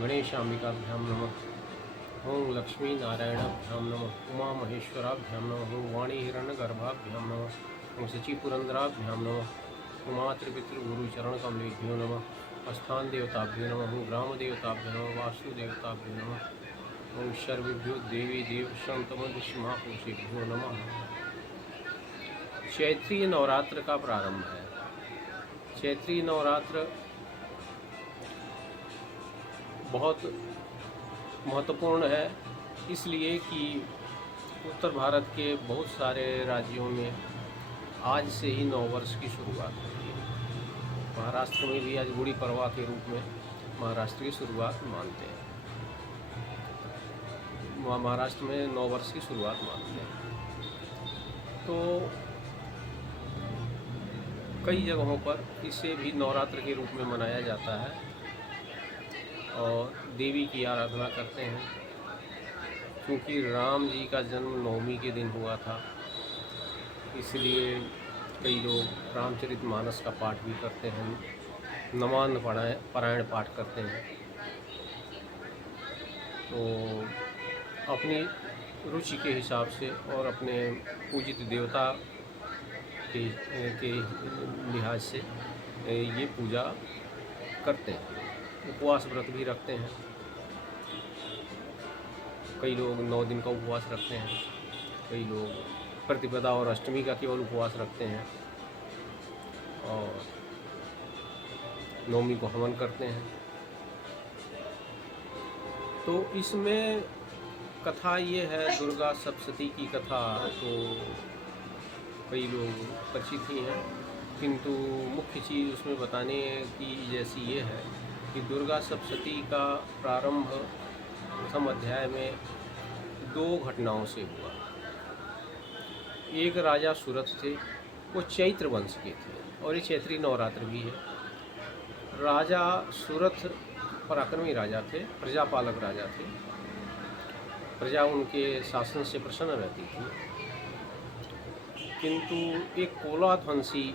गणेशाम्बिकाभ्यां नमः। ओं लक्ष्मीनारायणाभ्यां नमः। उमामहेश्वराभ्यां नमः। ओं वाणीहिरण्यगर्भाभ्यां नमः। ओं शचीपुरन्दराभ्यां नमः। ओं मातृपितृगुरुचरणकमलेभ्यो नमः। स्थानदेवताभ्यो नमः। ओं ग्रामदेवताभ्यो नमः। वास्तुदेवताभ्यो नमः। ओं सर्वेभ्यो देवी देवशन्तमनुष्यमहापुरुषेभ्यो नमः। चैत्रीय नवरात्र का प्रारंभ है। चैत्रीय नवरात्र बहुत महत्वपूर्ण है, इसलिए कि उत्तर भारत के बहुत सारे राज्यों में आज से ही नववर्ष की शुरुआत होती है। महाराष्ट्र में भी आज गुड़ी पड़वा के रूप में महाराष्ट्र की शुरुआत मानते हैं। महाराष्ट्र में नववर्ष की शुरुआत मानते हैं। तो कई जगहों पर इसे भी नवरात्र के रूप में मनाया जाता है और देवी की आराधना करते हैं, क्योंकि राम जी का जन्म नवमी के दिन हुआ था, इसलिए कई लोग रामचरितमानस का पाठ भी करते हैं, नवान्न पारायण पाठ करते हैं। तो अपनी रुचि के हिसाब से और अपने पूजित देवता के लिहाज से ये पूजा करते हैं। उपवास व्रत भी रखते हैं। कई लोग 9 दिन का उपवास रखते हैं, कई लोग प्रतिपदा और अष्टमी का केवल उपवास रखते हैं और नवमी को हवन करते हैं। तो इसमें कथा ये है, दुर्गा सप्तशती की कथा तो कई लोग परिचित ही हैं, किंतु मुख्य चीज़ उसमें बताने की जैसी ये है कि दुर्गा सप्तशती का प्रारंभ प्रथम अध्याय में 2 घटनाओं से हुआ। एक राजा सुरथ थे, वो चैत्र वंश के थे और ये चैत्री नवरात्र भी है। राजा सुरथ पराक्रमी राजा थे, प्रजापालक राजा थे। प्रजा उनके शासन से प्रसन्न रहती थी, किंतु एक कोलाध्वंसी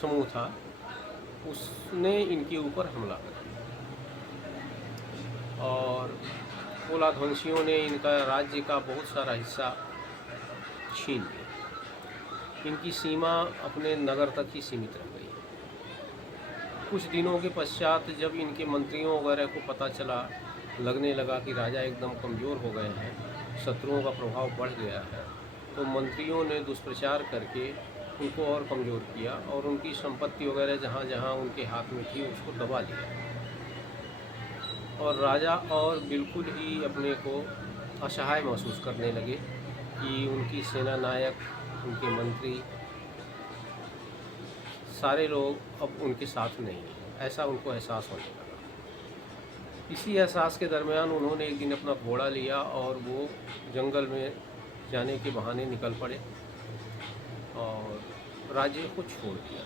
समूह था, उसने इनके ऊपर हमला कर दिया और कोलाध्वंसियों ने इनका राज्य का बहुत सारा हिस्सा छीन लिया। इनकी सीमा अपने नगर तक ही सीमित रह गई। कुछ दिनों के पश्चात जब इनके मंत्रियों वगैरह को पता चला, लगने लगा कि राजा एकदम कमज़ोर हो गए हैं, शत्रुओं का प्रभाव बढ़ गया है, तो मंत्रियों ने दुष्प्रचार करके उनको और कमज़ोर किया और उनकी संपत्ति वगैरह जहाँ जहाँ उनके हाथ में थी उसको दबा लिया। और राजा और बिल्कुल ही अपने को असहाय महसूस करने लगे कि उनकी सेना नायक, उनके मंत्री, सारे लोग अब उनके साथ नहीं हैं, ऐसा उनको एहसास होने लगा। इसी एहसास के दरमियान उन्होंने एक दिन अपना घोड़ा लिया और वो जंगल में जाने के बहाने निकल पड़े और राज्य को छोड़ दिया।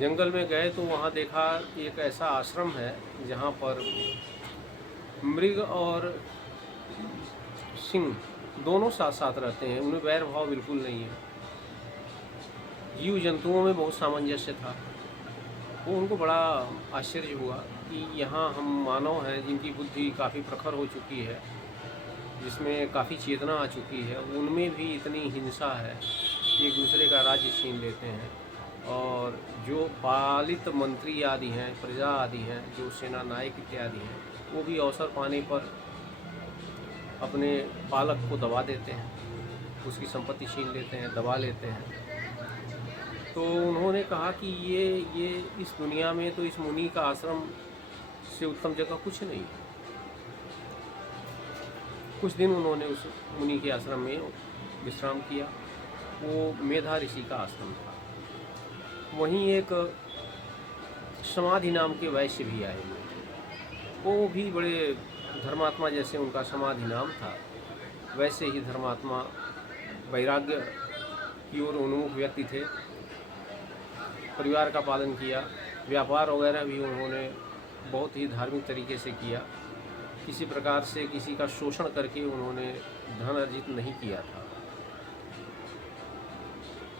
जंगल में गए तो वहाँ देखा एक ऐसा आश्रम है जहाँ पर मृग और सिंह दोनों साथ साथ रहते हैं, उनमें वैर भाव बिल्कुल नहीं है। जीव जंतुओं में बहुत सामंजस्य था। वो उनको बड़ा आश्चर्य हुआ कि यहाँ हम मानव हैं जिनकी बुद्धि काफ़ी प्रखर हो चुकी है, जिसमें काफ़ी चेतना आ चुकी है, उनमें भी इतनी हिंसा है, एक दूसरे का राज्य छीन लेते हैं। और जो पालित मंत्री आदि हैं, प्रजा आदि हैं, जो सेना नायक इत्यादि हैं, वो भी अवसर पाने पर अपने पालक को दबा देते हैं, उसकी संपत्ति छीन लेते हैं, दबा लेते हैं। तो उन्होंने कहा कि ये इस दुनिया में तो इस मुनि का आश्रम से उत्तम जगह कुछ नहीं है। कुछ दिन उन्होंने उस मुनि के आश्रम में विश्राम किया। वो मेधा ऋषि का आश्रम था। वहीं एक समाधि नाम के वैश्य भी आए हुए थे। वो भी बड़े धर्मात्मा, जैसे उनका समाधि नाम था वैसे ही धर्मात्मा, वैराग्य की ओर उन्मुख व्यक्ति थे। परिवार का पालन किया, व्यापार वगैरह भी उन्होंने बहुत ही धार्मिक तरीके से किया। किसी प्रकार से किसी का शोषण करके उन्होंने धन अर्जित नहीं किया था।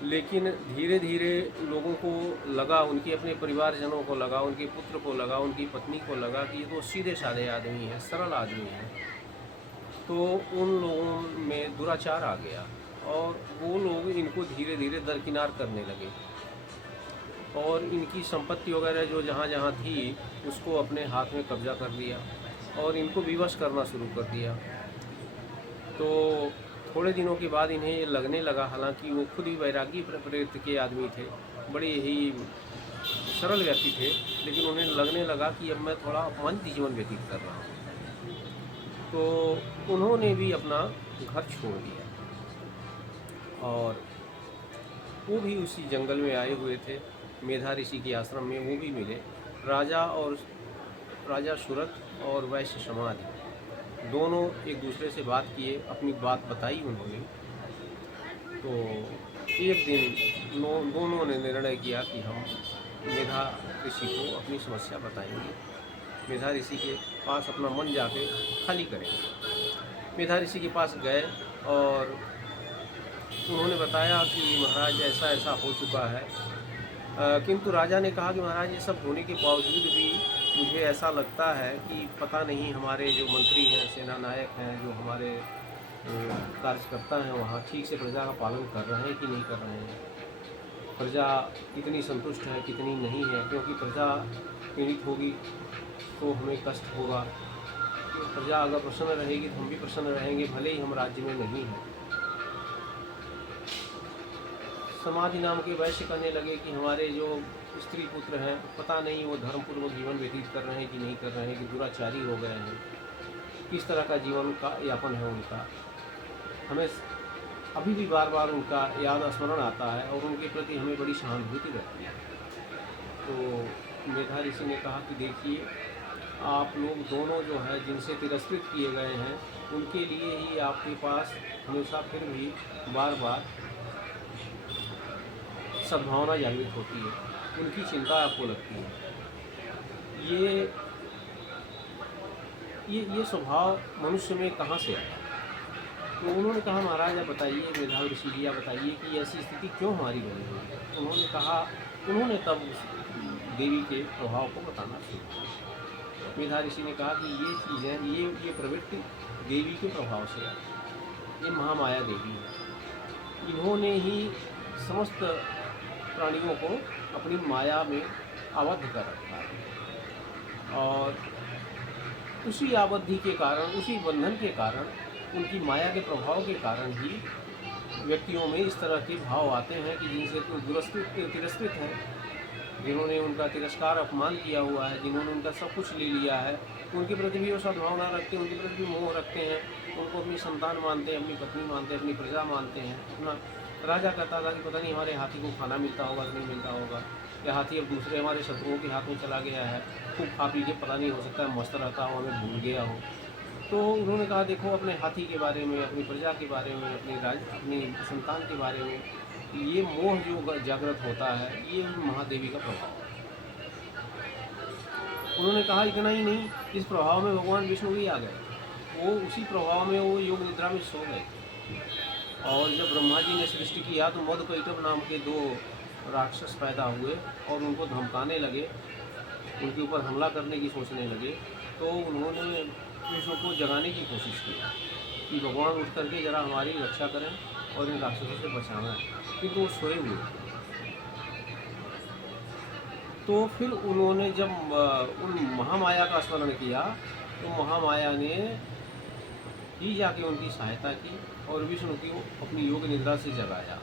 लेकिन धीरे धीरे लोगों को लगा, उनके अपने परिवारजनों को लगा, उनके पुत्र को लगा, उनकी पत्नी को लगा कि ये तो सीधे साधे आदमी हैं, सरल आदमी हैं। तो उन लोगों में दुराचार आ गया और वो लोग इनको धीरे धीरे दरकिनार करने लगे और इनकी संपत्ति वगैरह जो जहाँ जहाँ थी उसको अपने हाथ में कब्जा कर लिया और इनको विवश करना शुरू कर दिया। तो थोड़े दिनों के बाद इन्हें ये लगने लगा, हालांकि वो खुद ही वैरागी प्रवृत्ति के आदमी थे, बड़े ही सरल व्यक्ति थे, लेकिन उन्हें लगने लगा कि अब मैं थोड़ा अपमानित जीवन व्यतीत कर रहा हूँ। तो उन्होंने भी अपना घर छोड़ दिया और वो भी उसी जंगल में आए हुए थे, मेधा ऋषि के आश्रम में वो भी मिले। राजा सुरथ और वैश्य समाधि दोनों एक दूसरे से बात किए, अपनी बात बताई उन्होंने। तो एक दिन दोनों ने निर्णय किया कि हम मेधा ऋषि को अपनी समस्या बताएंगे, मेधा ऋषि के पास अपना मन जाके खाली करेंगे। मेधा ऋषि के पास गए और उन्होंने बताया कि महाराज ऐसा ऐसा हो चुका है, किंतु राजा ने कहा कि महाराज ये सब होने के बावजूद भी मुझे ऐसा लगता है कि पता नहीं हमारे जो मंत्री हैं, सेना नायक हैं, जो हमारे कार्यकर्ता हैं वहाँ ठीक से प्रजा का पालन कर रहे हैं कि नहीं कर रहे हैं। प्रजा कितनी संतुष्ट है कितनी नहीं है, क्योंकि प्रजा पीड़ित होगी तो हमें कष्ट होगा, प्रजा अगर प्रसन्न रहेगी तो हम भी प्रसन्न रहेंगे, भले ही हम राज्य में नहीं हैं। समाधि नाम के वैश्य कहने लगे कि हमारे जो स्त्री पुत्र हैं पता नहीं वो धर्मपूर्वक जीवन व्यतीत कर रहे हैं कि नहीं कर रहे हैं, कि दुराचारी हो गए हैं, किस तरह का जीवन का यापन है उनका। हमें अभी भी बार बार उनका याद स्मरण आता है और उनके प्रति हमें बड़ी सहानुभूति रहती है। तो मेधा ऋषि ने कहा कि देखिए, आप लोग दोनों जो है जिनसे तिरस्कृत किए गए हैं उनके लिए ही आपके पास हमेशा फिर भी बार बार सद्भावना जागृत होती है, उनकी चिंता आपको लगती है। ये स्वभाव मनुष्य में कहाँ से आया? तो उन्होंने कहा महाराज आप बताइए, मेधा ऋषि जी आप बताइए कि ऐसी स्थिति क्यों हमारी बनी हुई है। उन्होंने तब उस देवी के प्रभाव को बताना शुरू किया। मेधा ऋषि ने कहा कि ये चीज़ें, ये प्रवृत्ति देवी के प्रभाव से आई, ये महामाया देवी है। इन्होंने ही समस्त प्राणियों को अपनी माया में आबद्ध कर रखा है और उसी आबद्धि के कारण, उसी बंधन के कारण, उनकी माया के प्रभाव के कारण ही व्यक्तियों में इस तरह के भाव आते हैं कि जिनसे तो तिरस्कृत है, जिन्होंने उनका तिरस्कार अपमान किया हुआ है, जिन्होंने उनका सब कुछ ले लिया है, उनके प्रति भी वो सद्भावना रखते हैं, उनके प्रति भी मोह रखते हैं, उनको अपनी संतान मानते हैं, अपनी पत्नी मानते हैं, अपनी प्रजा मानते हैं। अपना राजा कहता था कि पता नहीं हमारे हाथी को खाना मिलता होगा कि नहीं मिलता होगा, या हाथी अब दूसरे हमारे शत्रुओं के हाथ में चला गया है, खूब खा पी के पता नहीं, हो सकता है मस्त रहता हो, हमें भूल गया हो। तो उन्होंने कहा देखो, अपने हाथी के बारे में, अपनी प्रजा के बारे में, अपनी संतान के बारे में ये मोह जो जागृत होता है, ये महादेवी का प्रभाव है। उन्होंने कहा इतना ही नहीं, इस प्रभाव में भगवान विष्णु भी आ गए। वो उसी प्रभाव में वो योग निद्रा में सो गए और जब ब्रह्मा जी ने सृष्टि किया तो मधुकैटभ नाम के 2 राक्षस पैदा हुए और उनको धमकाने लगे, उनके ऊपर हमला करने की सोचने लगे। तो उन्होंने विष्णु को जगाने की कोशिश की कि भगवान उठ करके ज़रा हमारी रक्षा करें और इन राक्षसों से बचाना है, किंतु वो सोए हुए। तो फिर उन्होंने जब उन महामाया का स्मरण किया तो महामाया ने ही जाके उनकी सहायता की और विष्णु की अपनी योग निद्रा से जगाया।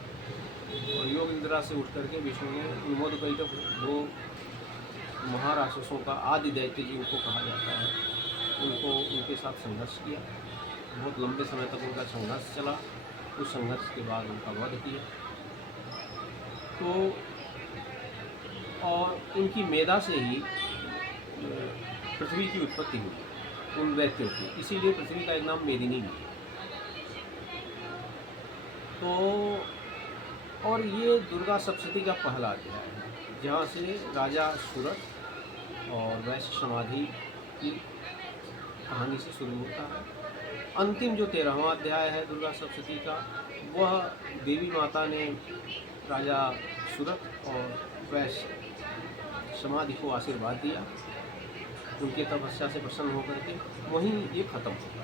और योग निद्रा से उठ करके विष्णु ने मधुकैटभ 2 महाराक्षसों का आदि दैत्य जी उनको कहा जाता है, उनको उनके साथ संघर्ष किया। बहुत लंबे समय तक उनका संघर्ष चला। उस संघर्ष के बाद उनका वध किया। तो और उनकी मेधा से ही पृथ्वी की उत्पत्ति हुई उन दैत्यों की, इसीलिए पृथ्वी का एक नाम मेदिनी भी है। तो और ये दुर्गा सप्तशती का पहला अध्याय है, जहाँ से राजा सुरथ और वैश्य समाधि की कहानी से शुरू होता है। अंतिम जो 13वां अध्याय है दुर्गा सप्तशती का, वह देवी माता ने राजा सुरथ और वैश्य समाधि को आशीर्वाद दिया, उनके तपस्या से प्रसन्न होकर के वहीं ये खत्म होगा।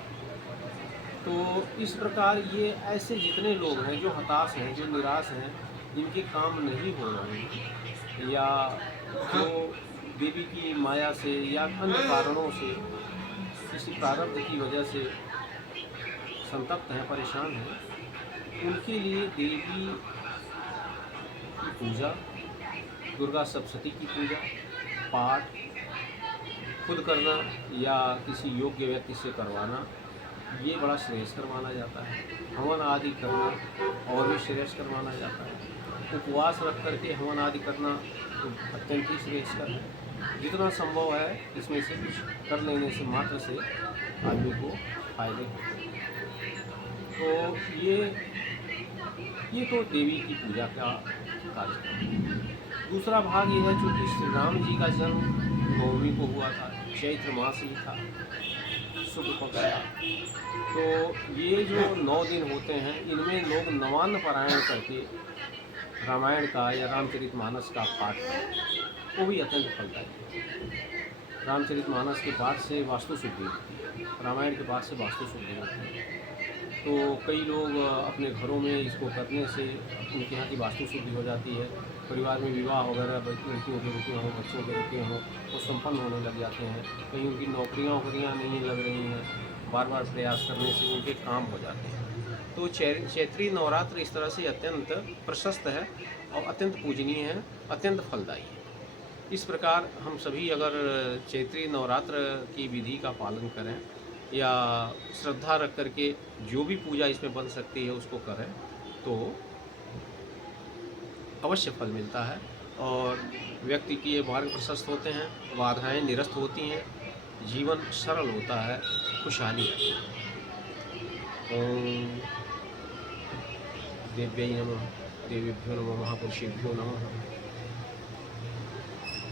तो इस प्रकार ये ऐसे जितने लोग हैं जो हताश हैं, जो निराश हैं, जिनके काम नहीं हो रहे हैं, या जो देवी की माया से या अन्य कारणों से किसी प्रारब्ध की वजह से संतप्त हैं, परेशान हैं, उनके लिए देवी की पूजा, दुर्गा सप्तशती की पूजा, पाठ खुद करना या किसी योग्य व्यक्ति से करवाना, ये बड़ा श्रेयस्कर माना जाता है। हवन आदि करना और भी श्रेयस्कर माना जाता है। उपवास रख करके हवन आदि करना तो अत्यंत ही श्रेयस्कर है। जितना संभव है इसमें से कुछ कर लेने से मात्र से आदमी को फायदे होते हैं। तो ये तो देवी की पूजा का कार्यक्रम है। दूसरा भाग ये है, चूँकि श्री राम जी का जन्म नवमी को हुआ था, चैत्र मास ही था, शुक्ल पक्ष था, तो ये जो 9 दिन होते हैं इनमें लोग नवान्न पारायण करके रामायण का या रामचरितमानस का पाठ करें, वो भी अत्यंत फलदायी है। रामचरितमानस के पाठ से वास्तु शुद्धि होती है, रामायण के पाठ से वास्तु शुद्धि होती है। तो कई लोग अपने घरों में इसको करने से उनके यहाँ की वास्तु शुद्धि हो जाती है। परिवार में विवाह वगैरह लड़कियों की रुकियाँ हों, बच्चों की रुकियाँ हों, वो संपन्न होने लग जाते हैं। कहीं उनकी नौकरियाँ नहीं लग रही हैं, बार बार प्रयास करने से उनके काम हो जाते हैं। तो चैत्री नवरात्र इस तरह से अत्यंत प्रशस्त है और अत्यंत पूजनीय है, अत्यंत फलदायी है। इस प्रकार हम सभी अगर चैत्री नवरात्र की विधि का पालन करें या श्रद्धा रख करके जो भी पूजा इसमें बन सकती है उसको करें तो अवश्य फल मिलता है और व्यक्ति की ये मार्ग प्रशस्त होते हैं, बाधाएं निरस्त होती हैं, जीवन सरल होता है, खुशहाली रहती है। ओम देव्यै नमः, देवीभ्यो नमः, महापुरुषेभ्यो नमः।